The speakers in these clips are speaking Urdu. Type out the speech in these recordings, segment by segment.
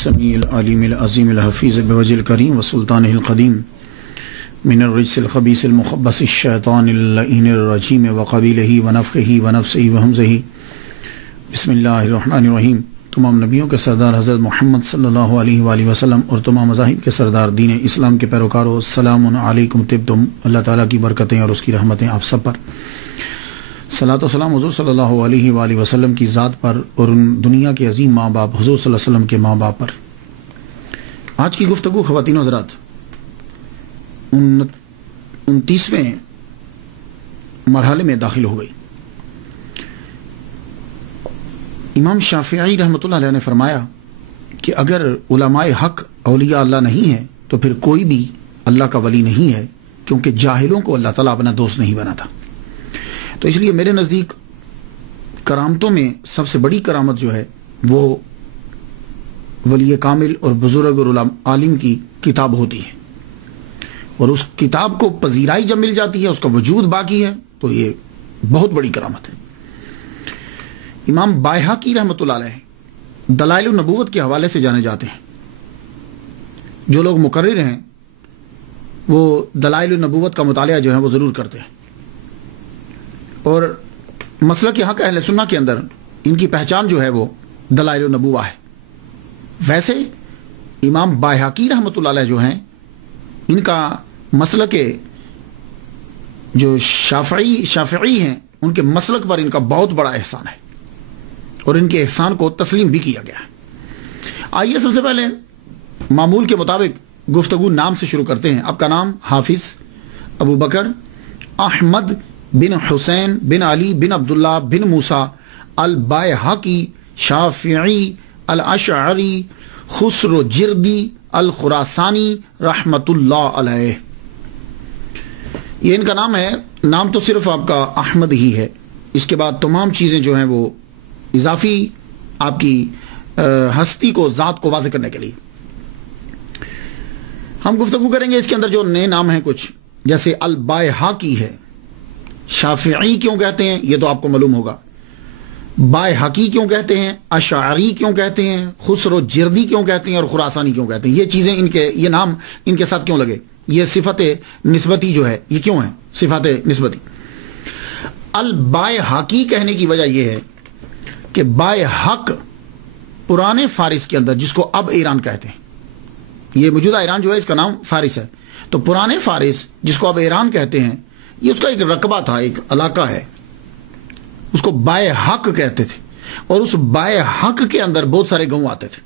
السمیع العلیم العظیم الحفیظ بوجہ الکریم وسلطانہ القدیم من الرجس الخبیث المخبث الشیطان اللعین الرجیم وقبیلہ ونفخہ ونفسہ وہمزہ بسم اللہ الرحمن الرحیم۔ تمام نبیوں کے سردار حضرت محمد صلی اللہ علیہ وآلہ وسلم اور تمام مذاہب کے سردار دین اسلام کے پیروکاروں، السلام علیکم طبتم۔ اللہ تعالیٰ کی برکتیں اور اس کی رحمتیں آپ سب پر۔ صلاۃ و سلام حضور صلی اللہ علیہ وآلہ وسلم کی ذات پر اور ان دنیا کے عظیم ماں باپ حضور صلی اللہ علیہ وسلم کے ماں باپ پر۔ آج کی گفتگو خواتین و حضرات 29ویں مرحلے میں داخل ہو گئی۔ امام شافعی رحمۃ اللہ علیہ نے فرمایا کہ اگر علماء حق اولیاء اللہ نہیں ہے تو پھر کوئی بھی اللہ کا ولی نہیں ہے، کیونکہ جاہلوں کو اللہ تعالیٰ اپنا دوست نہیں بناتا۔ تو اس لیے میرے نزدیک کرامتوں میں سب سے بڑی کرامت جو ہے وہ ولی کامل اور بزرگ اور عالم کی کتاب ہوتی ہے، اور اس کتاب کو پذیرائی جب مل جاتی ہے، اس کا وجود باقی ہے، تو یہ بہت بڑی کرامت ہے۔ امام بائحقی رحمۃ اللہ علیہ دلائل النبوت کے حوالے سے جانے جاتے ہیں۔ جو لوگ مقرر ہیں وہ دلائل النبوت کا مطالعہ جو ہے وہ ضرور کرتے ہیں، اور مسلک حق اہل سنہ کے اندر ان کی پہچان جو ہے وہ دلائل النبوہ ہے۔ ویسے امام بائحقی رحمۃ اللہ علیہ جو ہیں، ان کا مسلک جو شافعی ہیں، ان کے مسلک پر ان کا بہت بڑا احسان ہے، اور ان کے احسان کو تسلیم بھی کیا گیا ہے۔ آئیے سب سے پہلے معمول کے مطابق گفتگو نام سے شروع کرتے ہیں۔ آپ کا نام حافظ ابو بکر احمد بن حسین بن علی بن عبداللہ بن موسیٰ البائحقی شافعی الاشعری خسرو جردی الخراسانی رحمت اللہ علیہ۔ یہ ان کا نام ہے۔ نام تو صرف آپ کا احمد ہی ہے، اس کے بعد تمام چیزیں جو ہیں وہ اضافی آپ کی ہستی کو، ذات کو واضح کرنے کے لیے ہم گفتگو کریں گے۔ اس کے اندر جو نئے نام ہیں کچھ، جیسے البائحقی ہے، شافعی کیوں کہتے ہیں یہ تو آپ کو معلوم ہوگا، بائحقی کیوں کہتے ہیں، اشعری کیوں کہتے ہیں، خسرو جردی کیوں کہتے ہیں، اور خراسانی کیوں کہتے ہیں۔ یہ چیزیں یہ نام ان کے ساتھ کیوں لگے؟ یہ صفت نسبتی جو ہے یہ کیوں ہے؟ صفت نسبتی۔ البائحقی کہنے کی وجہ یہ ہے کہ بائحق پرانے فارس کے اندر، جس کو اب ایران کہتے ہیں، یہ موجودہ ایران جو ہے اس کا نام فارس ہے، تو پرانے فارس جس کو اب ایران کہتے ہیں، یہ اس کا ایک رقبہ تھا، ایک علاقہ ہے، اس کو بائحق کہتے تھے، اور اس بائحق کے اندر بہت سارے گاؤں آتے تھے،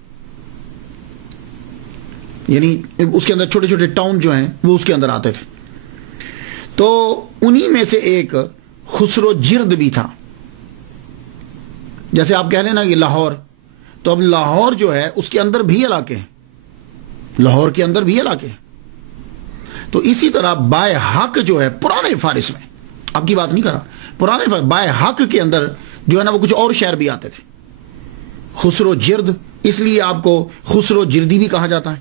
یعنی اس کے اندر چھوٹے چھوٹے ٹاؤن جو ہیں وہ اس کے اندر آتے تھے۔ تو انہی میں سے ایک خسرو جرد بھی تھا۔ جیسے آپ کہہ لینا یہ لاہور، تو اب لاہور جو ہے اس کے اندر بھی علاقے ہیں، لاہور کے اندر بھی علاقے ہیں۔ تو اسی طرح بائحق جو ہے پرانے فارس میں، اب کی بات نہیں کر رہا، پرانے فارس بائحق کے اندر جو ہے نا وہ کچھ اور شہر بھی آتے تھے، خسرو جرد، اس لیے آپ کو خسرو جردی بھی کہا جاتا ہے۔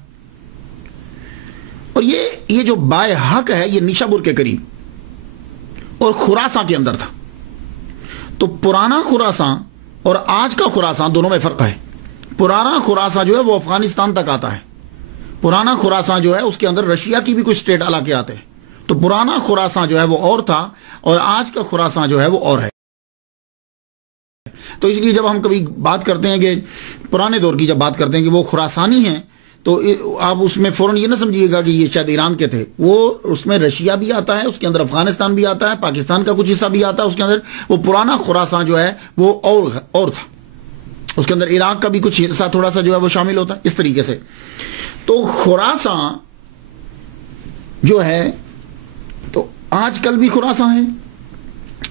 اور یہ جو بائحق ہے یہ نیشابور کے قریب اور خراساں کے اندر تھا۔ تو پرانا خراساں اور آج کا خراساں دونوں میں فرق ہے۔ پرانا خراساں جو ہے وہ افغانستان تک آتا ہے، پرانا خراساں جو ہے اس کے اندر رشیا کی بھی کچھ اسٹیٹ علاقے آتے ہیں۔ تو پرانا خراساں جو ہے وہ اور تھا، اور آج کا خراساں جو ہے وہ اور ہے۔ تو اس لیے جب ہم کبھی بات کرتے ہیں کہ پرانے دور کی جب بات کرتے ہیں کہ وہ خراسانی ہیں، تو آپ اس میں فوراً یہ نہ سمجھیے گا کہ یہ شاید ایران کے تھے، وہ اس میں رشیا بھی آتا ہے، اس کے اندر افغانستان بھی آتا ہے، پاکستان کا کچھ حصہ بھی آتا ہے اس کے اندر۔ وہ پرانا خراساں جو ہے وہ اور تھا، اس کے اندر عراق کا بھی کچھ حصہ تھوڑا سا جو ہے وہ شامل ہوتا ہے، اس طریقے سے۔ تو خراساں جو ہے، تو آج کل بھی خراساں ہے،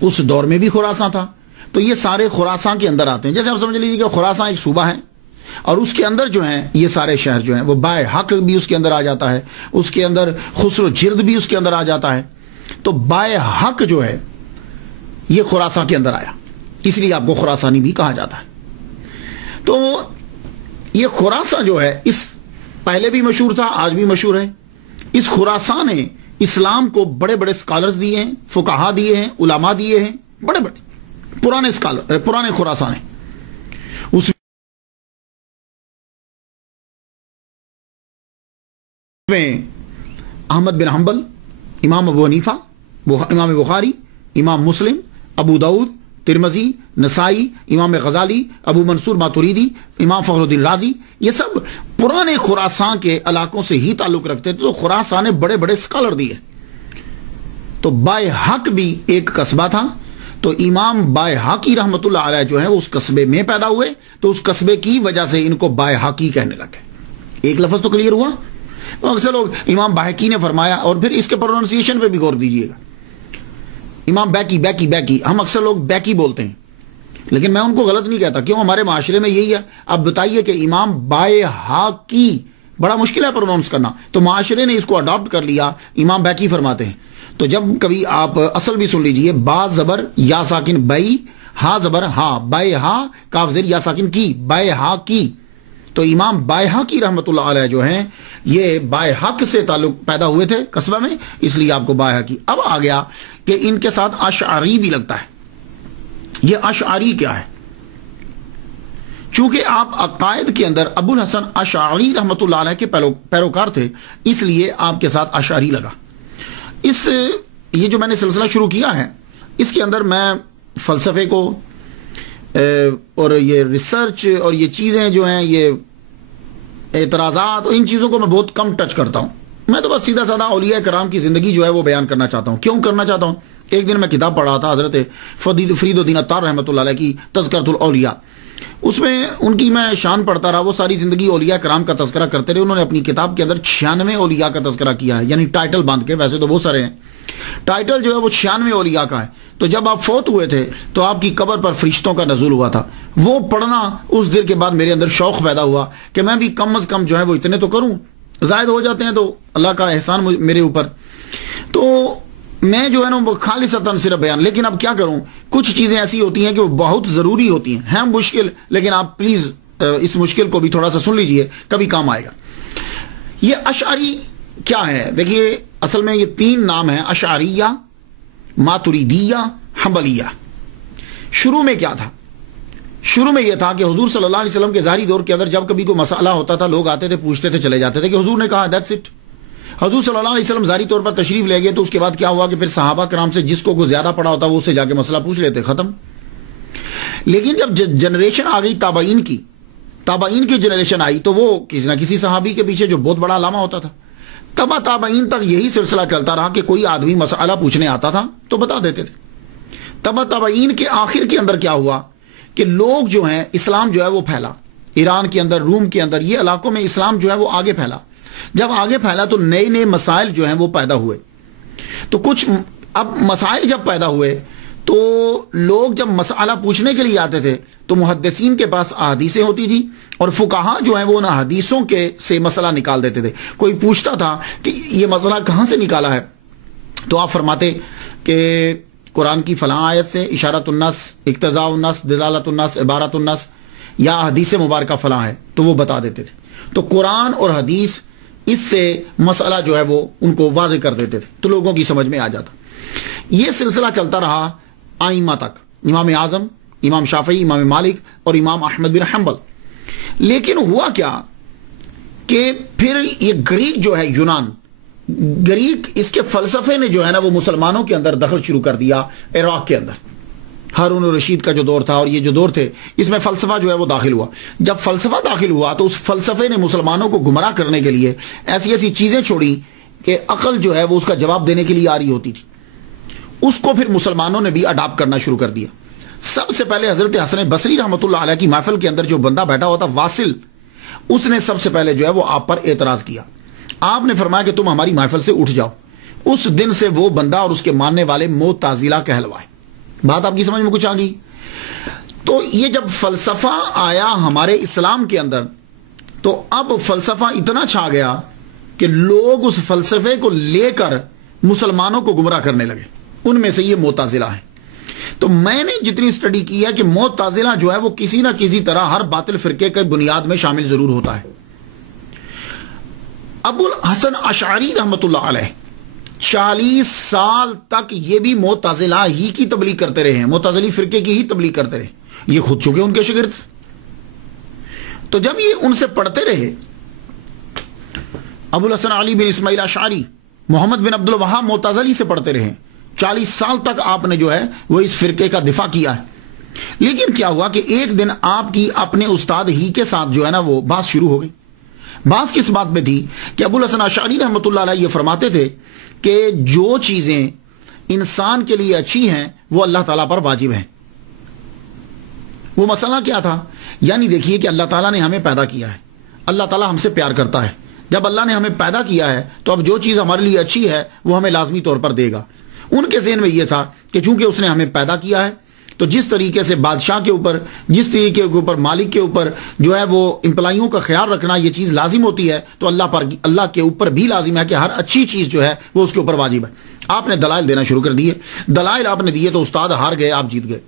اس دور میں بھی خراساں تھا، تو یہ سارے خراساں کے اندر آتے ہیں۔ جیسے آپ سمجھ لیجیے کہ خراساں ایک صوبہ ہے، اور اس کے اندر جو ہیں یہ سارے شہر جو ہیں وہ بائحق بھی اس کے اندر آ جاتا ہے، اس کے اندر خسرو جرد بھی اس کے اندر آ جاتا ہے۔ تو بائحق جو ہے یہ خراساں کے اندر آیا، اس لیے آپ کو خراسانی بھی کہا جاتا ہے۔ تو یہ خراساں جو ہے اس پہلے بھی مشہور تھا، آج بھی مشہور ہے۔ اس خراساں نے اسلام کو بڑے بڑے سکالرز دیے ہیں، فقہا دیے ہیں، علماء دیے ہیں، بڑے بڑے پرانے خراساں ہیں۔ اس میں احمد بن حنبل، امام ابو حنیفہ، امام بخاری، امام مسلم، ابو داؤد، ترمذی، نسائی، امام غزالی، ابو منصور ماتوریدی، امام فخر الدین رازی، یہ سب پرانے خراسان کے علاقوں سے ہی تعلق رکھتے تھے. تو خراسان نے بڑے بڑے اسکالر دیے. تو بائے حق بھی ایک قصبہ تھا. تو امام بائے حقی رحمت اللہ علیہ جو ہے اس قصبے میں پیدا ہوئے، تو اس قصبے کی وجہ سے ان کو بائے حقی کہنے لگے. ایک لفظ تو کلیئر ہوا. اکثر لوگ امام باہقی نے فرمایا، اور پھر اس کے پروننسیشن پہ بھی غور دیجئے گا. امام بیکی ہم اکثر لوگ بیکی بولتے ہیں، لیکن میں ان کو غلط نہیں کہتا. کیوں؟ ہمارے معاشرے میں یہی ہے. اب بتائیے کہ امام بائے حقی بڑا مشکل ہے پروننس کرنا، تو معاشرے نے اس کو اڈاپٹ کر لیا، امام بیکی فرماتے ہیں. تو جب کبھی آپ اصل بھی سن لیجئے، با زبر یا ساکن بئی، ہا زبر ہا، بائے ہا، کاف زیر یا ساکن کی، بائے ہا کی. تو امام بائے حقی رحمت اللہ علیہ جو ہیں یہ بائے حق سے تعلق پیدا ہوئے تھے قصبہ میں، اس لیے آپ کو بائے حقی. اب آ گیا کہ ان کے ساتھ اشعری بھی لگتا ہے. یہ اشعری کیا ہے؟ چونکہ آپ عقائد کے اندر ابو الحسن اشعری رحمت اللہ علیہ کے پیروکار تھے، اس لیے آپ کے ساتھ اشعری لگا. یہ جو میں نے سلسلہ شروع کیا ہے، اس کے اندر میں فلسفے کو اور یہ ریسرچ اور یہ چیزیں جو ہیں، یہ اعتراضات، ان چیزوں کو میں بہت کم ٹچ کرتا ہوں. میں تو بس سیدھا سادہ اولیاء کرام کی زندگی جو ہے وہ بیان کرنا چاہتا ہوں. کیوں کرنا چاہتا ہوں؟ ایک دن میں کتاب پڑھا تھا حضرت فرید الدین عطار رحمۃ اللہ علیہ کی تذکرۃ الاولیاء. اس میں ان کی میں شان پڑھتا رہا. وہ ساری زندگی اولیاء کرام کا تذکرہ کرتے رہے. انہوں نے اپنی کتاب کے اندر 96 اولیاء کا تذکرہ کیا ہے، یعنی ٹائٹل باندھ کے. ویسے تو بہت سارے ہیں، ٹائٹل جو ہے وہ 96 اولیاء کا ہے. تو جب آپ فوت ہوئے تھے تو آپ کی قبر پر فرشتوں کا نزول ہوا تھا. وہ پڑھنا اس دن کے بعد میرے اندر شوق پیدا ہوا کہ میں بھی کم از کم جو ہے وہ اتنے تو کروں. زائد ہو جاتے ہیں تو اللہ کا احسان میرے اوپر. تو میں جو ہے نا وہ خالصتاً صرف بیان. لیکن اب کیا کروں، کچھ چیزیں ایسی ہوتی ہیں کہ وہ بہت ضروری ہوتی ہیں مشکل، لیکن آپ پلیز اس مشکل کو بھی تھوڑا سا سن لیجئے، کبھی کام آئے گا. یہ اشعری کیا ہے؟ دیکھیے اصل میں یہ 3 نام ہیں، اشعریہ، ماتریدیہ، حنبلیہ. شروع میں کیا تھا؟ شروع میں یہ تھا کہ حضور صلی اللہ علیہ وسلم کے ظاہری دور کے اندر جب کبھی کوئی مسئلہ ہوتا تھا، لوگ آتے تھے، پوچھتے تھے، چلے جاتے تھے کہ حضور نے کہا دیٹس اٹ. حضور صلی اللہ علیہ وسلم ظاہری طور پر تشریف لے گئے تو اس کے بعد کیا ہوا کہ پھر صحابہ کرام سے جس کو زیادہ پڑا ہوتا وہ اس سے جا کے مسئلہ پوچھ لیتے، ختم. لیکن جب جنریشن آ گئی تابعین کی جنریشن آئی تو وہ کسی نہ کسی صحابی کے پیچھے جو بہت بڑا علامہ ہوتا تھا. تابعین تک یہی سلسلہ چلتا رہا کہ کوئی آدمی مسئلہ پوچھنے آتا تھا تو بتا دیتے تھے. تابعین کے آخر کے اندر کیا ہوا کہ لوگ جو ہیں، اسلام جو ہے وہ پھیلا ایران کے اندر، روم کے اندر، یہ علاقوں میں اسلام جو ہے وہ آگے پھیلا. جب آگے پھیلا تو نئے نئے مسائل جو ہیں وہ پیدا ہوئے. تو کچھ اب مسائل جب پیدا ہوئے تو لوگ جب مسئلہ پوچھنے کے لیے آتے تھے تو محدثین کے پاس احادیثیں ہوتی تھی اور فقہا جو ہیں وہ ان حدیثوں کے سے مسئلہ نکال دیتے تھے. کوئی پوچھتا تھا کہ یہ مسئلہ کہاں سے نکالا ہے، تو آپ فرماتے کہ قرآن کی فلاں آیت سے، اشارت النص، اقتضاء النص، دلالت النص، عبارت النص، یا حدیث مبارکہ فلاں ہے، تو وہ بتا دیتے تھے. تو قرآن اور حدیث اس سے مسئلہ جو ہے وہ ان کو واضح کر دیتے تھے تو لوگوں کی سمجھ میں آ جاتا. یہ سلسلہ چلتا رہا آئمہ تک، امام اعظم، امام شافعی، امام مالک اور امام احمد بن حنبل. لیکن ہوا کیا کہ پھر یہ گریک جو ہے، یونان، گریک، اس کے فلسفے نے جو ہے نا وہ مسلمانوں کے اندر دخل شروع کر دیا. عراق کے اندر ہارون الرشید کا جو دور تھا اور یہ جو دور تھے، اس میں فلسفہ جو ہے وہ داخل ہوا. جب فلسفہ داخل ہوا تو اس فلسفے نے مسلمانوں کو گمراہ کرنے کے لیے ایسی ایسی چیزیں چھوڑی کہ عقل جو ہے وہ اس کا جواب دینے کے لیے آ رہی ہوتی تھی. اس کو پھر مسلمانوں نے بھی اڈاپٹ کرنا شروع کر دیا. سب سے پہلے حضرت حسن بصری رحمۃ اللہ علیہ کی محفل کے اندر جو بندہ بیٹھا ہوا تھا، واصل، اس نے سب سے پہلے جو ہے وہ آپ پر اعتراض کیا. آپ نے فرمایا کہ تم ہماری محفل سے اٹھ جاؤ. اس دن سے وہ بندہ اور اس کے ماننے والے معتزلہ کہلوائے. بات آپ کی سمجھ میں کچھ آ گئی؟ تو یہ جب فلسفہ آیا ہمارے اسلام کے اندر تو اب فلسفہ اتنا چھا گیا کہ لوگ اس فلسفے کو لے کر مسلمانوں کو گمراہ کرنے لگے. ان میں سے یہ معتزلہ ہے. تو میں نے جتنی اسٹڈی کی ہے کہ معتزلہ جو ہے وہ کسی نہ کسی طرح ہر باطل فرقے کے بنیاد میں شامل ضرور ہوتا ہے. ابو الحسن اشعری رحمت اللہ علیہ 40 سال تک یہ بھی معتزلہ ہی کی تبلیغ کرتے رہے ہیں، معتزلی فرقے کی ہی تبلیغ کرتے رہے. یہ خود چکے ان کے شاگرد. تو جب یہ ان سے پڑھتے رہے ابو الحسن علی بن اسماعیل اشعری، محمد بن عبد الوہاب معتزلی سے پڑھتے رہے، 40 سال تک آپ نے جو ہے وہ اس فرقے کا دفاع کیا ہے۔ لیکن کیا ہوا کہ ایک دن آپ کی اپنے استاد ہی کے ساتھ جو ہے نا وہ بات شروع ہو گئی۔ بات کس بات میں تھی کہ ابو الحسن اشعری رحمۃ اللہ علیہ یہ فرماتے تھے کہ جو چیزیں انسان کے لیے اچھی ہیں وہ اللہ تعالیٰ پر واجب ہیں۔ وہ مسئلہ کیا تھا؟ یعنی دیکھیے کہ اللہ تعالیٰ نے ہمیں پیدا کیا ہے، اللہ تعالیٰ ہم سے پیار کرتا ہے، جب اللہ نے ہمیں پیدا کیا ہے تو اب جو چیز ہمارے لیے اچھی ہے وہ ہمیں لازمی طور پر دے گا۔ ان کے ذہن میں یہ تھا کہ چونکہ اس نے ہمیں پیدا کیا ہے تو جس طریقے سے بادشاہ کے اوپر، جس طریقے کے اوپر مالک کے اوپر جو ہے وہ امپلائیوں کا خیال رکھنا یہ چیز لازم ہوتی ہے، تو اللہ کے اوپر بھی لازم ہے کہ ہر اچھی چیز جو ہے وہ اس کے اوپر واجب ہے۔ آپ نے دلائل دینا شروع کر دیے، دلائل آپ نے دیے تو استاد ہار گئے، آپ جیت گئے۔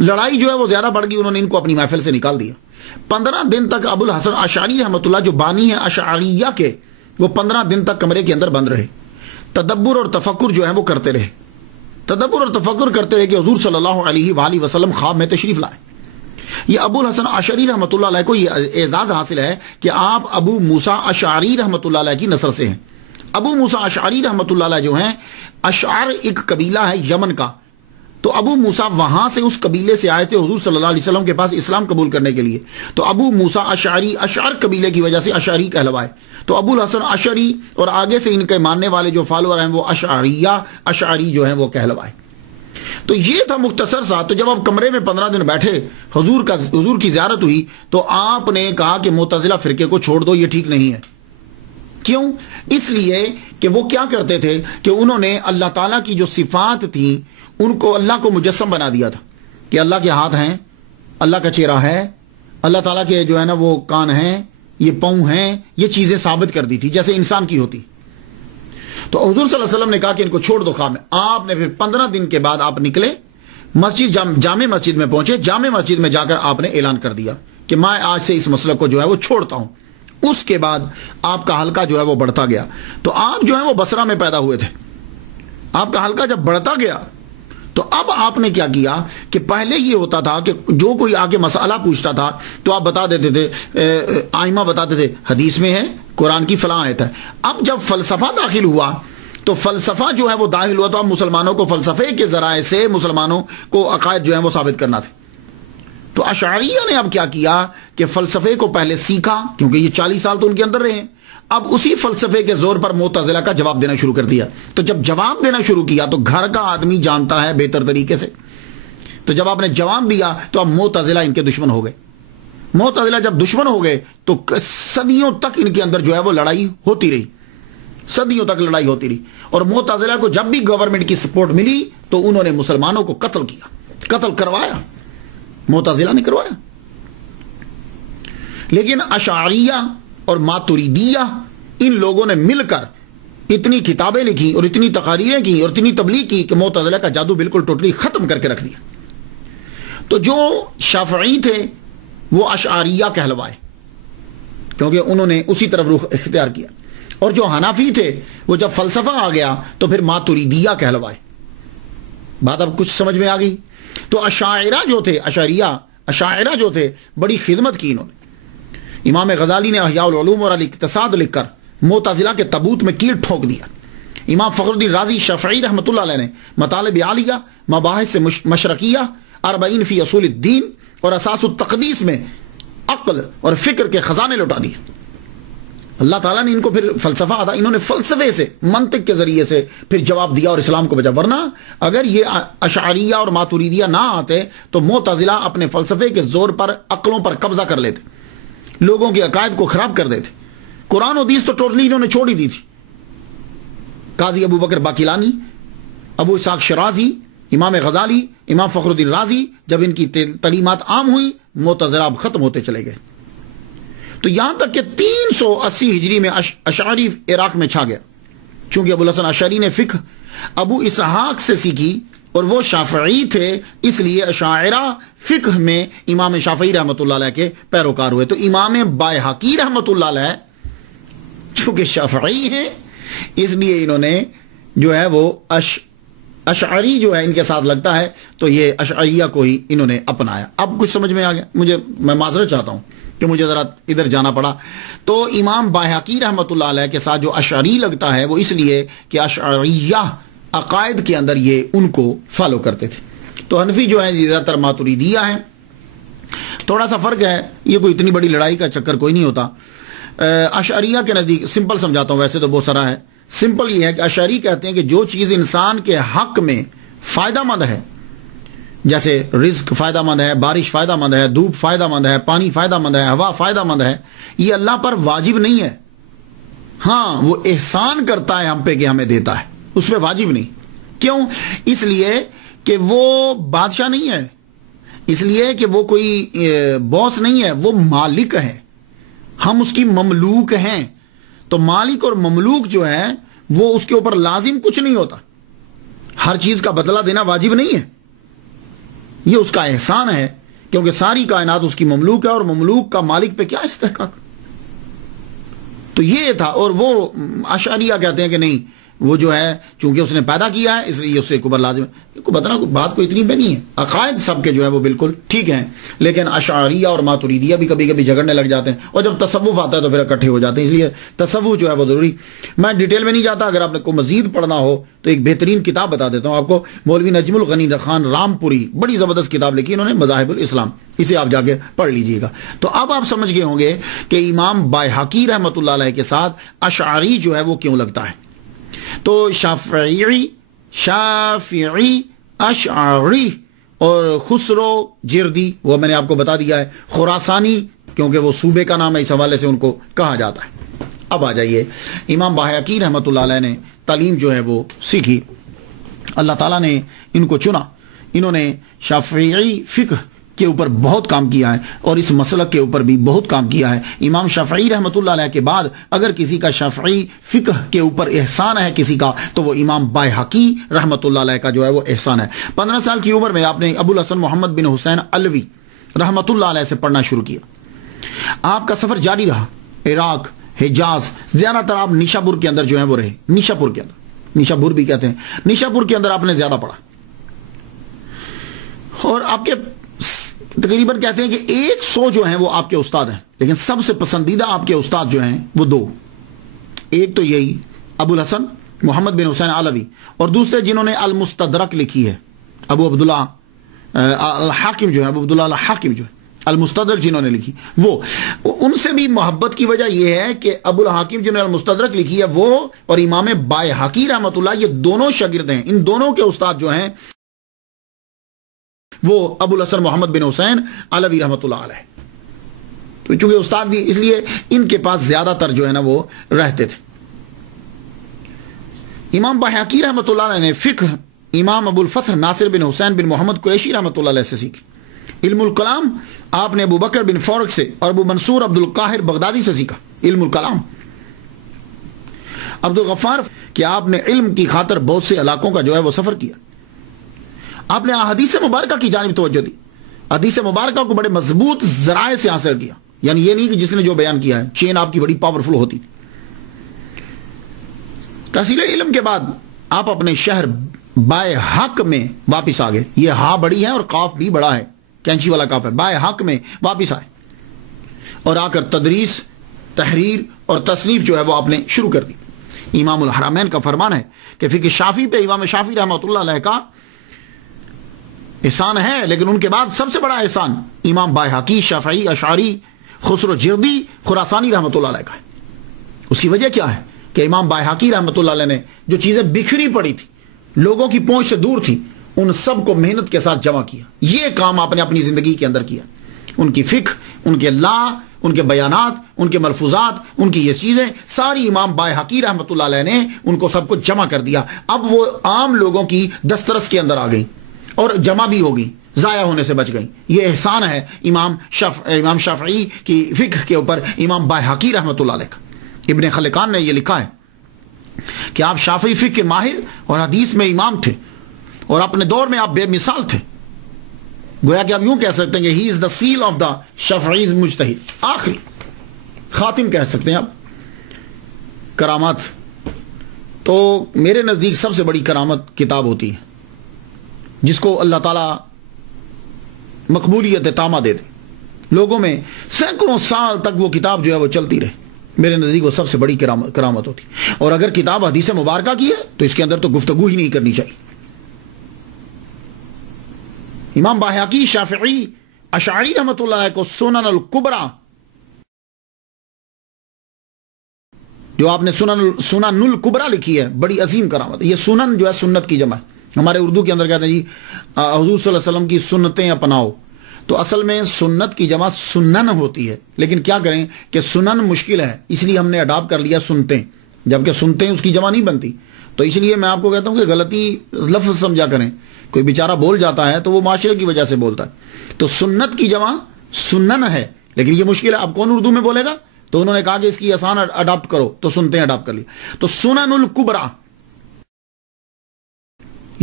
لڑائی جو ہے وہ زیادہ بڑھ گئی، انہوں نے ان کو اپنی محفل سے نکال دیا۔ 15 دن تک ابو الحسن اشعری رحمۃ اللہ جو بانی ہیں اشعریہ کے، وہ 15 دن تک کمرے کے اندر بند رہے، تدبر اور تفکر جو ہے وہ کرتے رہے، تدبر اور تفکر کرتے رہے کہ حضور صلی اللہ علیہ وآلہ وسلم خواب میں تشریف لائے۔ یہ ابو الحسن اشعری رحمۃ اللہ علیہ کو یہ اعزاز حاصل ہے کہ آپ ابو موسیٰ اشعری رحمۃ اللہ علیہ کی نسل سے ہیں۔ ابو موسیٰ اشعری رحمۃ اللہ علیہ جو ہیں، اشعر ایک قبیلہ ہے یمن کا، تو ابو موسیٰ وہاں سے اس قبیلے سے آئے تھے حضور صلی اللہ علیہ وسلم کے پاس اسلام قبول کرنے کے لیے، تو ابو موسیٰ اشعری اشعر قبیلے کی وجہ سے اشعری کہلوائے، تو ابو الحسن اشعری اور آگے سے ان کے ماننے والے جو فالوور ہیں وہ اشعریہ اشعری جو ہیں وہ کہلوائے۔ تو یہ تھا مختصر سا۔ تو جب آپ کمرے میں 15 دن بیٹھے، حضور کی زیارت ہوئی، تو آپ نے کہا کہ معتزلہ فرقے کو چھوڑ دو، یہ ٹھیک نہیں ہے۔ کیوں؟ اس لیے کہ وہ کیا کرتے تھے کہ انہوں نے اللہ تعالیٰ کی جو صفات تھیں ان کو اللہ کو مجسم بنا دیا تھا کہ اللہ کے ہاتھ ہیں، اللہ کا چہرہ ہے، اللہ تعالیٰ کے جو ہے نا وہ کان ہیں، یہ پاؤں ہیں، یہ چیزیں ثابت کر دی تھی جیسے انسان کی ہوتی۔ تو حضور صلی اللہ علیہ وسلم نے کہا کہ ان کو چھوڑ دو خواب میں۔ آپ نے پھر 15 دن کے بعد آپ نکلے، مسجد جامع مسجد میں پہنچے، جامع مسجد میں جا کر آپ نے اعلان کر دیا کہ میں آج سے اس مسئلے کو جو ہے وہ چھوڑتا ہوں۔ اس کے بعد آپ کا حلقہ جو ہے وہ بڑھتا گیا۔ تو آپ جو ہے وہ بصرہ میں پیدا ہوئے تھے، آپ کا حلقہ جب بڑھتا گیا تو اب آپ نے کیا کیا کہ پہلے یہ ہوتا تھا کہ جو کوئی آگے مسئلہ پوچھتا تھا تو آپ بتا دیتے تھے، آئمہ بتاتے تھے حدیث میں ہے، قرآن کی فلاں آیت ہے۔ اب جب فلسفہ داخل ہوا تو فلسفہ جو ہے وہ داخل ہوا تو اب مسلمانوں کو فلسفے کے ذرائع سے مسلمانوں کو عقائد جو ہیں وہ ثابت کرنا تھے۔ تو اشعریہ نے اب کیا کیا کہ فلسفے کو پہلے سیکھا، کیونکہ یہ 40 سال تو ان کے اندر رہے ہیں، اب اسی فلسفے کے زور پر معتزلہ کا جواب دینا شروع کر دیا۔ تو جب جواب دینا شروع کیا تو گھر کا آدمی جانتا ہے بہتر طریقے سے، تو جب آپ نے جواب دیا تو اب معتزلہ ان کے دشمن ہو گئے۔ معتزلہ جب دشمن ہو گئے تو صدیوں تک ان کے اندر جو ہے وہ لڑائی ہوتی رہی، صدیوں تک لڑائی ہوتی رہی، اور معتزلہ کو جب بھی گورنمنٹ کی سپورٹ ملی تو انہوں نے مسلمانوں کو قتل کیا، قتل کروایا، معتزلہ نے کروایا۔ لیکن اشعریہ اور ماتریدیہ ان لوگوں نے مل کر اتنی کتابیں لکھی اور اتنی تقاریریں کی اور اتنی تبلیغ کی کہ معتزلہ کا جادو بالکل ٹوٹلی ختم کر کے رکھ دیا۔ تو جو شافعی تھے وہ اشعریہ کہلوائے کیونکہ انہوں نے اسی طرف رخ اختیار کیا، اور جو حنفی تھے وہ جب فلسفہ آ گیا تو پھر ماتریدیہ کہلوائے۔ بات اب کچھ سمجھ میں آ گئی؟ تو اشاعرہ جو تھے، اشاعرہ جو تھے بڑی خدمت کی انہوں نے۔ امام غزالی نے احیاء العلوم اور الاقتصاد لکھ کر معتزلہ کے تابوت میں کیل ٹھونک دیا۔ امام فخر الدین رازی شافعی رحمۃ اللہ علیہ نے مطالب عالیہ، مباحث مشرقیہ، 40 فی اصول الدین اور اساس التقدیس میں عقل اور فکر کے خزانے لوٹا دیے۔ اللہ تعالیٰ نے ان کو پھر فلسفہ آتا، انہوں نے فلسفے سے، منطق کے ذریعے سے پھر جواب دیا اور اسلام کو بچا۔ ورنہ اگر یہ اشعریہ اور ماتریدیہ نہ آتے تو معتزلہ اپنے فلسفے کے زور پر عقلوں پر قبضہ کر لیتے، لوگوں کے عقائد کو خراب کر دیتے۔ قرآن و حدیث تو ٹوٹلی انہوں نے چھوڑ ہی دی تھی۔ قاضی ابو بکر باقلانی، ابو اسحاق شرازی، امام غزالی، امام فخر الدین رازی، جب ان کی تعلیمات عام ہوئی معتزلہ اب ختم ہوتے چلے گئے۔ تو یہاں تک کہ 380 ہجری میں اشعری عراق میں چھا گیا۔ چونکہ ابو الحسن اشعری نے فقہ ابو اسحاق سے سیکھی اور وہ شافعی تھے، اس لیے اشاعرہ فقہ میں امام شافعی رحمۃ اللہ علیہ کے پیروکار ہوئے۔ تو امام بائحقی رحمۃ اللہ علیہ چونکہ شافعی ہیں اس لیے انہوں نے جو ہے وہ اشعری جو ہے ان کے ساتھ لگتا ہے، تو یہ اشعریہ کو ہی انہوں نے اپنایا۔ اب کچھ سمجھ میں آ گیا؟ میں معذرت چاہتا ہوں کہ مجھے ذرا ادھر جانا پڑا. تو امام بایہقی رحمۃ اللہ علیہ کے ساتھ جو اشعری لگتا ہے وہ اس لیے کہ اشعریہ عقائد کے اندر یہ ان کو فالو کرتے تھے. تو حنفی جو ہے زیادہ تر ماتریدیہ ہیں. تھوڑا سا فرق ہے, یہ کوئی اتنی بڑی لڑائی کا چکر کوئی نہیں ہوتا. اشعریہ کے نزدیک سمپل سمجھاتا ہوں, ویسے تو بہت سارا ہے. سمپل یہ ہے کہ اشعری کہتے ہیں کہ جو چیز انسان کے حق میں فائدہ مند ہے, جیسے رزق فائدہ مند ہے, بارش فائدہ مند ہے, دھوپ فائدہ مند ہے, پانی فائدہ مند ہے, ہوا فائدہ مند ہے, یہ اللہ پر واجب نہیں ہے. ہاں وہ احسان کرتا ہے ہم پہ کہ ہمیں دیتا ہے, اس پہ واجب نہیں. کیوں؟ اس لیے کہ وہ بادشاہ نہیں ہے, اس لیے کہ وہ کوئی باس نہیں ہے, وہ مالک ہے, ہم اس کی مملوک ہیں. تو مالک اور مملوک جو ہے وہ اس کے اوپر لازم کچھ نہیں ہوتا, ہر چیز کا بدلہ دینا واجب نہیں ہے, یہ اس کا احسان ہے, کیونکہ ساری کائنات اس کی مملوک ہے اور مملوک کا مالک پہ کیا استحقاق. تو یہ تھا. اور وہ اشعریہ کہتے ہیں کہ نہیں, وہ جو ہے چونکہ اس نے پیدا کیا ہے اس لیے اس سے قبر لازم ہے. بات کو اتنی بھی نہیں ہے, عقائد سب کے جو ہے وہ بالکل ٹھیک ہیں, لیکن اشعریہ اور ماتریدیہ بھی کبھی کبھی جھگڑنے لگ جاتے ہیں, اور جب تصوف آتا ہے تو پھر اکٹھے ہو جاتے ہیں. اس لیے تصوف جو ہے وہ ضروری. میں ڈیٹیل میں نہیں جاتا, اگر آپ کو مزید پڑھنا ہو تو ایک بہترین کتاب بتا دیتا ہوں آپ کو. مولوی نجم الغنی خان رامپوری, بڑی زبردست کتاب لکھی انہوں نے, مذاہب الاسلام, اسے آپ جا کے پڑھ لیجئے گا. تو اب آپ سمجھ گئے ہوں گے کہ امام بایہقی رحمۃ اللہ علیہ کے ساتھ اشعری جو ہے وہ کیوں لگتا ہے. تو شافعی اشعری اور خسرو جردی, وہ میں نے آپ کو بتا دیا ہے, خراسانی, کیونکہ وہ صوبے کا نام ہے, اس حوالے سے ان کو کہا جاتا ہے. اب آ جائیے, امام بایہقی رحمۃ اللہ علیہ نے تعلیم جو ہے وہ سیکھی, اللہ تعالیٰ نے ان کو چنا. انہوں نے شافعی فقہ کے اوپر بہت کام کیا ہے اور اس مسلک کے اوپر بھی بہت کام کیا ہے. امام شافعی رحمۃ اللہ علیہ کے بعد اگر کسی کا شافعی فقہ کے اوپر احسان ہے کسی کا, تو وہ امام بایہقی رحمۃ اللہ علیہ کا جو ہے وہ احسان ہے. 15 سال کی عمر میں آپ نے ابو الحسن محمد بن حسین علوی رحمۃ اللہ علیہ سے پڑھنا شروع کیا. آپ کا سفر جاری رہا, عراق, حجاز, زیادہ تر آپ نیشاپور کے اندر جو ہے وہ رہے. نیشاپور کے اندر, نیشاپور بھی کہتے ہیں, نیشاپور کے اندر آپ نے زیادہ پڑھا. اور آپ کے تقریباً کہتے ہیں کہ 100 جو ہیں وہ آپ کے استاد ہیں, لیکن سب سے پسندیدہ آپ کے استاد جو ہیں وہ 2. ایک تو یہی ابو الحسن محمد بن حسین علوی, اور دوسرے جنہوں نے المستدرک لکھی ہے, ابو عبداللہ الحاکم جو ہے, ابو عبداللہ الحاکم جو ہے, المستدرک جنہوں نے لکھی, وہ ان سے بھی محبت کی وجہ یہ ہے کہ ابو الحاکم جنہوں نے المستدرک لکھی ہے وہ اور امام بایہقی رحمۃ اللہ, یہ دونوں شاگرد ہیں. ان دونوں کے استاد جو ہیں وہ ابو الحسن محمد بن حسین علوی رحمۃ اللہ علیہ. تو چونکہ استاد بھی, اس لیے ان کے پاس زیادہ تر جو ہے نا وہ رہتے تھے. امام بایہقی رحمۃ اللہ علیہ نے فقہ امام ابو الفتح ناصر بن حسین بن محمد قریشی رحمۃ اللہ علیہ سے سیکھی. علم الکلام آپ نے ابو بکر بن فورق سے اور ابو منصور عبد القاہر بغدادی سے سیکھا. علم الکلام عبد الغفار کہ آپ نے علم کی خاطر بہت سے علاقوں کا جو ہے وہ سفر کیا. آپ نے حدیث مبارکہ کی جانب توجہ دی, حدیث مبارکہ کو بڑے مضبوط ذرائع سے حاصل کیا. یعنی یہ نہیں کہ جس نے جو بیان کیا ہے, چین آپ کی بڑی پاورفل ہوتی تھی. تحصیل علم کے بعد آپ اپنے شہر بایحق میں واپس آ گئے. یہ ہا بڑی ہے اور قاف بھی بڑا ہے, کینچی والا قاف ہے. بایحق میں واپس آئے اور آ کر تدریس, تحریر اور تصنیف جو ہے وہ آپ نے شروع کر دی. امام الحرمین کا فرمان ہے کہ فقہ شافعی پہ امام شافعی رحمۃ اللہ علیہ کا احسان ہے, لیکن ان کے بعد سب سے بڑا احسان امام بایہقی, شافعی, اشعری, خسرو جردی, خراسانی رحمۃ اللہ علیہ کا ہے. اس کی وجہ کیا ہے کہ امام بایہقی رحمۃ اللہ علیہ نے جو چیزیں بکھری پڑی تھی, لوگوں کی پہنچ سے دور تھی, ان سب کو محنت کے ساتھ جمع کیا. یہ کام آپ نے اپنی زندگی کے اندر کیا. ان کی فقہ, ان کے لا, ان کے بیانات, ان کے ملفوظات, ان کی یہ چیزیں ساری امام بایہقی رحمۃ اللہ علیہ نے ان کو سب کو جمع کر دیا. اب وہ عام لوگوں کی دسترس کے اندر آ گئی اور جمع بھی ہو گئی, ضائع ہونے سے بچ گئی. یہ احسان ہے امام شافعی کی فقہ کے اوپر امام بایہقی رحمۃ اللہ علیہ کا. ابن خلقان نے یہ لکھا ہے کہ آپ شافعی فقہ کے ماہر اور حدیث میں امام تھے, اور اپنے دور میں آپ بے مثال تھے. گویا کہ آپ یوں کہہ سکتے ہیں کہ ہی از دا سیل آف دا شافعیز مجتہد, آخری خاتم کہہ سکتے ہیں آپ. کرامات تو میرے نزدیک سب سے بڑی کرامت کتاب ہوتی ہے جس کو اللہ تعالیٰ مقبولیت تامہ دے دے. لوگوں میں سینکڑوں سال تک وہ کتاب جو ہے وہ چلتی رہے. میرے نزدیک وہ سب سے بڑی کرامت ہوتی. اور اگر کتاب حدیث مبارکہ کی ہے تو اس کے اندر تو گفتگو ہی نہیں کرنی چاہیے. امام باہقی شافعی اشعری رحمۃ اللہ علیہ کو سنن الکبریٰ، جو آپ نے سنن الکبریٰ لکھی ہے، بڑی عظیم کرامت. یہ سنن جو ہے سنت کی جمع ہے. ہمارے اردو کے اندر کہتے ہیں جی حضور صلی اللہ علیہ وسلم کی سنتیں اپناؤ، تو اصل میں سنت کی جمع سنن ہوتی ہے. لیکن کیا کریں کہ سنن مشکل ہے، اس لیے ہم نے اڈاپٹ کر لیا سنتیں، جبکہ سنتیں اس کی جمع نہیں بنتی. تو اس لیے میں آپ کو کہتا ہوں کہ غلطی لفظ سمجھا کریں. کوئی بیچارہ بول جاتا ہے تو وہ معاشرے کی وجہ سے بولتا ہے. تو سنت کی جمع سنن ہے، لیکن یہ مشکل ہے. اب کون اردو میں بولے گا؟ تو انہوں نے کہا کہ اس کی آسان اڈاپٹ کرو، تو سنتیں اڈاپٹ کر لی. تو سنن الکبریٰ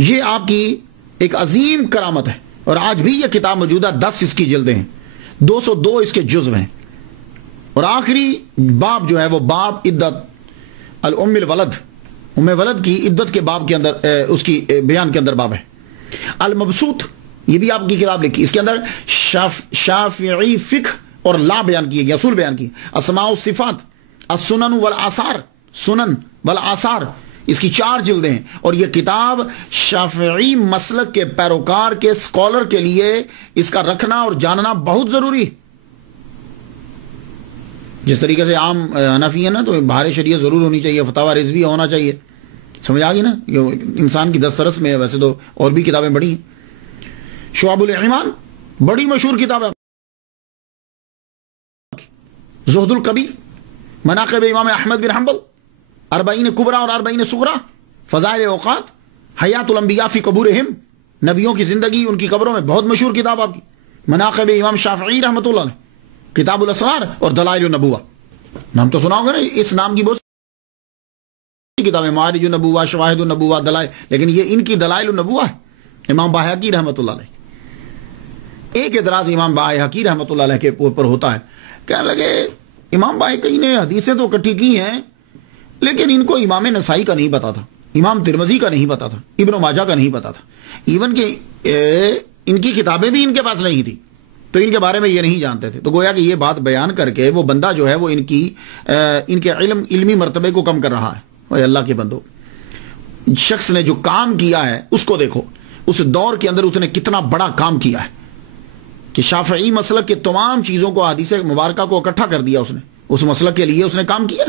یہ آپ کی ایک عظیم کرامت ہے، اور آج بھی یہ کتاب موجود ہے. 10 اس کی جلدیں ہیں، 202 اس کے جزو ہیں. اور آخری باب جو ہے وہ باب عدت الام الولد، ام ولد کی عدت کے باب کے اندر اس کی بیان کے اندر باب ہے. المبسوط یہ بھی آپ کی کتاب لکھی، اس کے اندر شافعی فقہ اور لا بیان کیے گئے، اصول بیان کیے. اسماء و صفات، السنن والآثار، سنن والآثار، اس کی 4 جلدیں ہیں. اور یہ کتاب شافعی مسلک کے پیروکار کے اسکالر کے لیے اس کا رکھنا اور جاننا بہت ضروری. جس طریقے سے عام حنفی ہے نا، تو بہار شریعت ضرور ہونی چاہیے، فتاوی رضوی ہونا چاہیے. سمجھ آ گئی نا؟ انسان کی دسترس میں ہے. ویسے تو اور بھی کتابیں بڑی ہیں. شعب الایمان بڑی مشہور کتاب ہے. زہد الکبیر، مناقب امام احمد بن حنبل، 40 کبریٰ اور 40 صغریٰ، فضائل اوقات، حیات الانبیاء فی قبورہم، نبیوں کی زندگی ان کی قبروں میں، بہت مشہور کتاب آپ کی. مناقب امام شافعی رحمۃ اللہ علیہ، کتاب الاسرار اور دلائل النبوہ. نام تو سنا ہوگا نا، اس نام کی بہت کتابیں، معارج النبوہ، شواہد النبوہ، دلائل، لیکن یہ ان کی دلائل النبوہ ہے. امام باہقی رحمۃ اللہ علیہ. ایک اعتراض امام باہقی رحمۃ اللہ علیہ کے اوپر ہوتا ہے، کہنے لگے امام باہقی نے حدیثیں تو اکٹھی کی ہیں، لیکن ان کو امام نسائی کا نہیں پتا تھا، امام ترمذی کا نہیں پتا تھا، ابن ماجہ کا نہیں پتا تھا، ایون کہ ان کی کتابیں بھی ان کے پاس نہیں تھی، تو ان کے بارے میں یہ نہیں جانتے تھے. تو گویا کہ یہ بات بیان کر کے وہ بندہ جو ہے وہ ان کے علمی مرتبے کو کم کر رہا ہے. اے اللہ کے بندو، شخص نے جو کام کیا ہے اس کو دیکھو، اس دور کے اندر اس نے کتنا بڑا کام کیا ہے کہ شافعی مسلک کے تمام چیزوں کو، حدیث مبارکہ کو اکٹھا کر دیا. اس نے اس مسلک کے لیے اس نے کام کیا،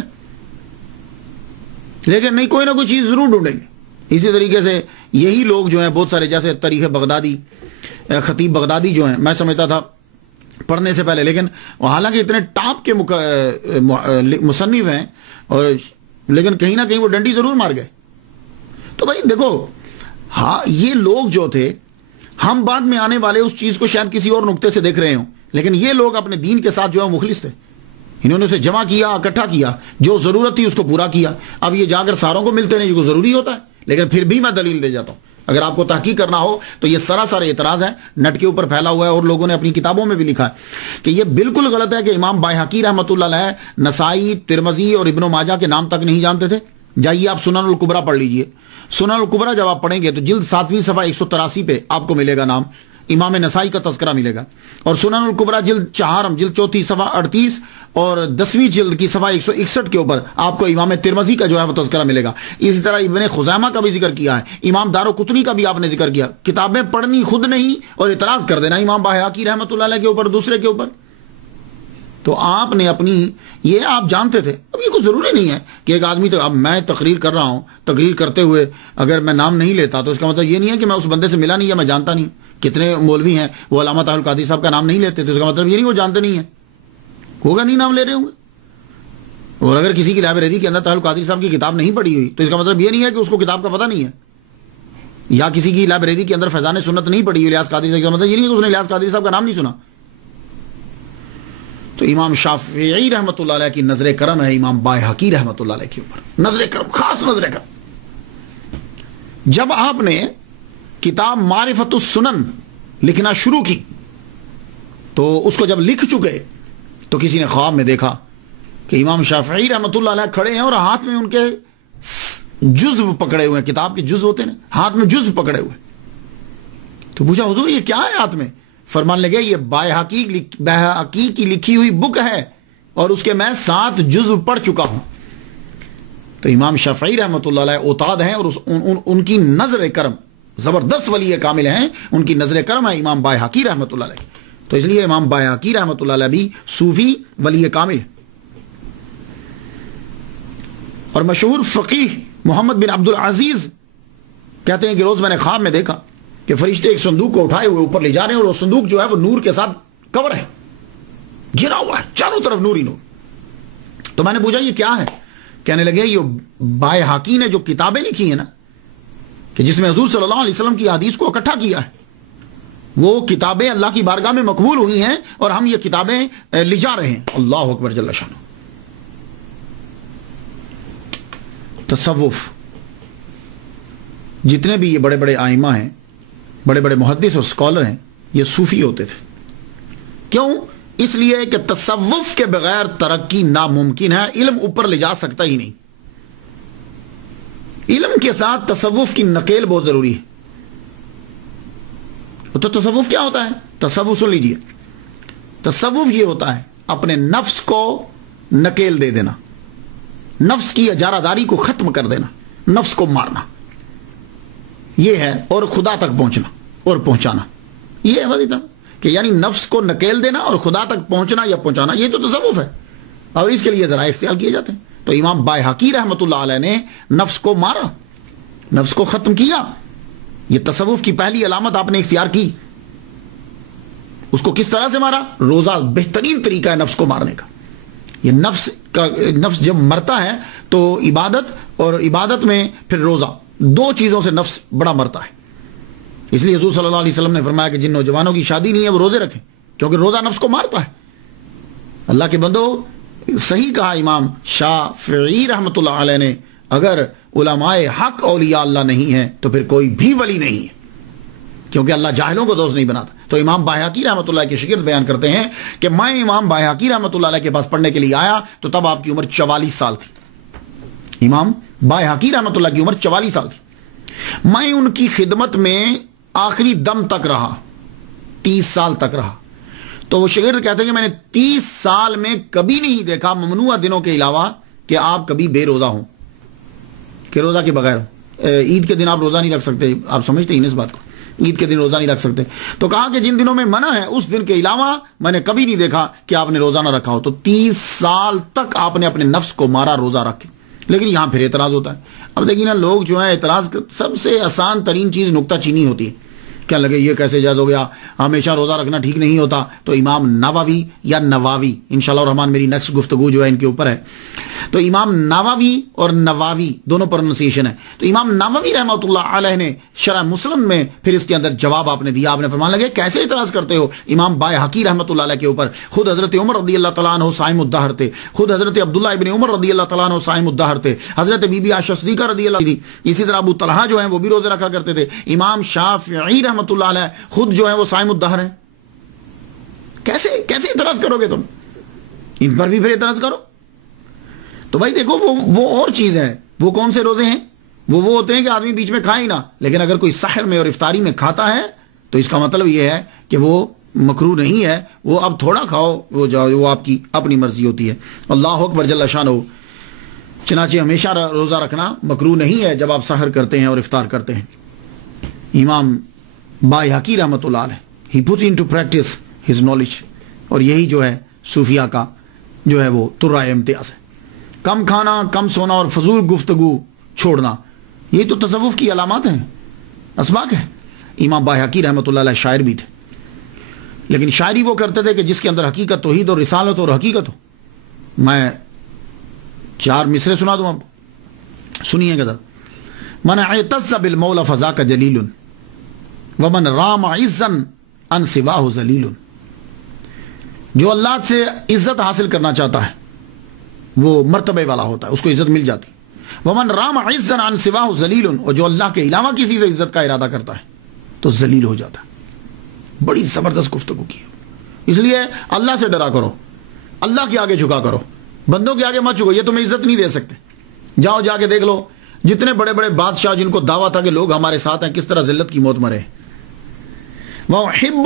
لیکن نہیں، کوئی نہ کوئی چیز ضرور ڈھونڈیں گے. اسی طریقے سے یہی لوگ جو ہیں بہت سارے، جیسے تاریخ بغدادی، خطیب بغدادی جو ہیں، میں سمجھتا تھا پڑھنے سے پہلے، لیکن حالانکہ اتنے ٹاپ کے مصنف ہیں، اور لیکن کہیں نہ کہیں وہ ڈنڈی ضرور مار گئے. تو بھائی دیکھو، ہاں یہ لوگ جو تھے، ہم بعد میں آنے والے اس چیز کو شاید کسی اور نقطے سے دیکھ رہے ہوں، لیکن یہ لوگ اپنے دین کے ساتھ جو ہے مخلص تھے. انہوں نے اسے جمع کیا، اکٹھا کیا، جو ضرورت تھی اس کو پورا کیا. اب یہ جا کر ساروں کو ملتے نہیں، یہ کو ضروری ہوتا ہے، لیکن پھر بھی میں دلیل دے جاتا ہوں. اگر آپ کو تحقیق کرنا ہو تو یہ سراسر اعتراض ہے، نیٹ کے اوپر پھیلا ہوا ہے، اور لوگوں نے اپنی کتابوں میں بھی لکھا ہے کہ یہ بالکل غلط ہے کہ امام باہقی رحمۃ اللہ علیہ نسائی، ترمذی اور ابن ماجہ کے نام تک نہیں جانتے تھے. جائیے آپ سنن الکبریٰ پڑھ لیجئے. سنن الکبریٰ جب آپ پڑھیں گے تو جلد 7ویں صفحہ 183 پہ آپ کو ملے گا نام، امام نسائی کا تذکرہ ملے گا. اور سنن الکبریٰ جلد 4 جلد 4 صفحہ 38 اور 10ویں جلد کی صفحہ 161 کے اوپر آپ کو امام ترمذی کا جو ہے وہ تذکرہ ملے گا. اسی طرح ابن خزیمہ کا بھی ذکر کیا ہے، امام دارقطنی کا بھی آپ نے ذکر کیا. کتابیں پڑھنی خود نہیں اور اعتراض کر دینا امام باہقی رحمۃ اللہ علیہ کے اوپر، دوسرے کے اوپر. تو آپ نے اپنی، یہ آپ جانتے تھے. اب یہ کوئی ضروری نہیں ہے کہ ایک آدمی، تو اب میں تقریر کر رہا ہوں، تقریر کرتے ہوئے اگر میں نام نہیں لیتا تو اس کا مطلب یہ نہیں ہے کہ میں اس بندے سے ملا نہیں یا میں جانتا نہیں. کتنے مولوی ہیں وہ علامہ طاہر القادری صاحب کا نام نہیں لیتے، تو اس کا مطلب یہ نہیں وہ جانتے نہیں ہیں، ہوگا نہیں نام لے رہے ہوں گے. اور اگر کسی کی لائبریری کے اندر طاہر القادری صاحب کی کتاب نہیں پڑھی ہوئی تو اس کا مطلب یہ نہیں ہے کہ اس کو کتاب کا پتہ نہیں ہے. یا کسی کی لائبریری کے اندر فیضان سنت نہیں پڑھی ہوئی الیاس قادری صاحب کا مطلب یہ نہیں ہے کہ اس نے الیاس قادری صاحب کا نام نہیں سنا. تو امام شافعی رحمۃ اللہ علیہ کی نظر کرم ہے امام باہقی رحمۃ اللہ علیہ کے اوپر، نظر کرم، خاص نظر کرم. جب آپ نے کتاب معرفت السنن لکھنا شروع کی تو اس کو جب لکھ چکے تو کسی نے خواب میں دیکھا کہ امام شافعی رحمۃ اللہ علیہ کھڑے ہیں اور ہاتھ میں ان کے جزو پکڑے ہوئے ہیں. کتاب کے جزو ہوتے ہیں، ہاتھ میں جزو پکڑے ہوئے. تو پوچھا حضور یہ کیا ہے ہاتھ میں؟ فرمان لگے یہ بایہقی کی لکھی ہوئی بک ہے اور اس کے میں 7 جزء پڑھ چکا ہوں. تو امام شافعی رحمۃ اللہ علیہ اوتاد ہیں اور ان کی نظر کرم زبردست ولی کامل ہیں, ان کی نظر کرم ہے امام بایہقی رحمۃ اللہ علیہ. تو اس لیے امام بایہقی رحمۃ اللہ علیہ بھی صوفی ولی کامل. اور مشہور فقیہ محمد بن عبد العزیز کہتے ہیں کہ روز میں نے خواب میں دیکھا کہ فرشتے ایک صندوق کو اٹھائے ہوئے اوپر لے جا رہے ہیں اور وہ صندوق جو ہے وہ نور کے ساتھ کور ہے, گھرا ہوا ہے چاروں طرف نور ہی نور. تو میں نے پوچھا یہ کیا ہے؟ کہنے لگے یہ بایہقی نے جو کتابیں لکھی ہیں نا, کہ جس میں حضور صلی اللہ علیہ وسلم کی حدیث کو اکٹھا کیا ہے, وہ کتابیں اللہ کی بارگاہ میں مقبول ہوئی ہیں اور ہم یہ کتابیں لے جا رہے ہیں. اللہ اکبر جل شانہ. تصوف جتنے بھی یہ بڑے بڑے آئمہ ہیں, بڑے بڑے محدث اور اسکالر ہیں, یہ صوفی ہوتے تھے. کیوں؟ اس لیے کہ تصوف کے بغیر ترقی ناممکن ہے. علم اوپر لے جا سکتا ہی نہیں. علم کے ساتھ تصوف کی نکیل بہت ضروری ہے. تو تصوف کیا ہوتا ہے؟ تصوف سن لیجئے, تصوف یہ ہوتا ہے اپنے نفس کو نکیل دے دینا, نفس کی اجارہ داری کو ختم کر دینا, نفس کو مارنا, یہ ہے. اور خدا تک پہنچنا اور پہنچانا, یہ ہے بس اتنا کہ یعنی نفس کو نکیل دینا اور خدا تک پہنچنا یا پہنچانا, یہ تو تصوف ہے. اور اس کے لیے ذرائع اختیار کیے جاتے ہیں. تو امام بایہقی رحمۃ اللہ علیہ نے نفس کو مارا, نفس کو ختم کیا. یہ تصوف کی پہلی علامت آپ نے اختیار کی. اس کو کس طرح سے مارا؟ روزہ بہترین طریقہ ہے نفس کو مارنے کا. یہ نفس جب مرتا ہے تو عبادت, اور عبادت میں پھر روزہ, 2 چیزوں سے نفس بڑا مرتا ہے. اس لیے حضور صلی اللہ علیہ وسلم نے فرمایا کہ جن نوجوانوں کی شادی نہیں ہے وہ روزے رکھیں, کیونکہ روزہ نفس کو مارتا ہے. اللہ کے بندو, صحیح کہا امام شافعی رحمۃ اللہ علیہ نے, اگر علماء حق اولیاء اللہ نہیں ہے تو پھر کوئی بھی ولی نہیں ہے, کیونکہ اللہ جاہلوں کو دوست نہیں بناتا. تو امام بایہقی رحمۃ اللہ کے شاگرد بیان کرتے ہیں کہ میں امام بایہقی رحمۃ اللہ علیہ کے پاس پڑھنے کے لیے آیا تو تب آپ کی عمر 44 سال تھی. امام بایہقی رحمۃ اللہ کی عمر 44 سال تھی. میں ان کی خدمت میں آخری دم تک رہا, 30 سال تک رہا. تو وہ شاگرد کہتے ہیں کہ میں نے 30 سال میں کبھی نہیں دیکھا ممنوع دنوں کے علاوہ کہ آپ کبھی بے روزہ ہوں, کہ روزہ کے بغیر. عید کے دن آپ روزہ نہیں رکھ سکتے, آپ سمجھتے ہیں اس بات کو, عید کے دن روزہ نہیں رکھ سکتے. تو کہا کہ جن دنوں میں منع ہے اس دن کے علاوہ میں نے کبھی نہیں دیکھا کہ آپ نے روزہ نہ رکھا ہو. تو 30 سال تک آپ نے اپنے نفس کو مارا روزہ رکھ کے. لیکن یہاں پھر اعتراض ہوتا ہے. اب دیکھیے نا, لوگ جو ہے اعتراض, سب سے آسان ترین چیز نکتہ چینی ہوتی ہے. کیا لگے یہ کیسے جائز ہو گیا, ہمیشہ روزہ رکھنا ٹھیک نہیں ہوتا. تو امام نووی یا نواوی, انشاءاللہ الرحمن میری نیکسٹ گفتگو جو ہے ان کے اوپر ہے, تو امام نووی اور نواوی دونوں پروننسیشن ہے. تو امام نووی رحمۃ اللہ علیہ نے شرح مسلم میں پھر اس کے اندر جواب آپ نے دیا. آپ نے فرمان لگے کیسے اعتراض کرتے ہو امام بایہقی رحمۃ اللہ علیہ کے اوپر؟ خود حضرت عمر رضی اللہ تعالیٰ عنہ صائم الدہر تھے, خود حضرت عبداللہ ابن عمر رضی اللہ تعالیٰ عنہ صائم الدہر تھے, حضرت بی بی عائشہ صدیقہ رضی اللہ عنہا, اسی طرح ابو طلحہ جو ہیں وہ بھی روزے رکھا کرتے تھے. امام شافعی رحمۃ اللہ علیہ خود جو ہے وہ صائم الدہر ہیں. کیسے اعتراض کرو گے تم؟ ان پر بھی پھر اعتراض کرو. تو بھائی دیکھو وہ اور چیز ہے. وہ کون سے روزے ہیں؟ وہ ہوتے ہیں کہ آدمی بیچ میں کھائے ہی نہ. لیکن اگر کوئی سحر میں اور افطاری میں کھاتا ہے تو اس کا مطلب یہ ہے کہ وہ مکروہ نہیں ہے. وہ اب تھوڑا کھاؤ, وہ آپ کی اپنی مرضی ہوتی ہے. اللہ اکبر جل شانہ. چنانچہ ہمیشہ روزہ رکھنا مکروہ نہیں ہے جب آپ سحر کرتے ہیں اور افطار کرتے ہیں. امام بایہقی رحمۃ اللہ علیہ, he put into practice his knowledge, اور یہی جو ہے صوفیہ کا جو ہے وہ ترائے امتیاز ہے. کم کھانا, کم سونا اور فضول گفتگو چھوڑنا, یہ تو تصوف کی علامات ہیں, اسباق ہے. امام بایہقی رحمۃ اللہ علیہ شاعر بھی تھے, لیکن شاعری وہ کرتے تھے کہ جس کے اندر حقیقت, توحید اور رسالت اور حقیقت ہو. میں 4 مصرے سنا دوں, آپ سنیے گا. من اعتز بالمولا فذاک جلیل ومن رام عزا ان سواہ ذلیل. جو اللہ سے عزت حاصل کرنا چاہتا ہے وہ مرتبے والا ہوتا ہے, اس کو عزت مل جاتی. ومن رام عزا ان سواہ ذلیل, اور جو اللہ کے علاوہ کسی سے عزت کا ارادہ کرتا ہے تو ذلیل ہو جاتا ہے. بڑی زبردست گفتگو کی. اس لیے اللہ سے ڈرا کرو, اللہ کے آگے جھکا کرو, بندوں کے آگے مت جھکو. یہ تمہیں عزت نہیں دے سکتے. جاؤ جا کے دیکھ لو جتنے بڑے بڑے بادشاہ جن کو دعویٰ تھا کہ لوگ ہمارے ساتھ ہیں, کس طرح ذلت کی موت مرے. وَأُحِبُّ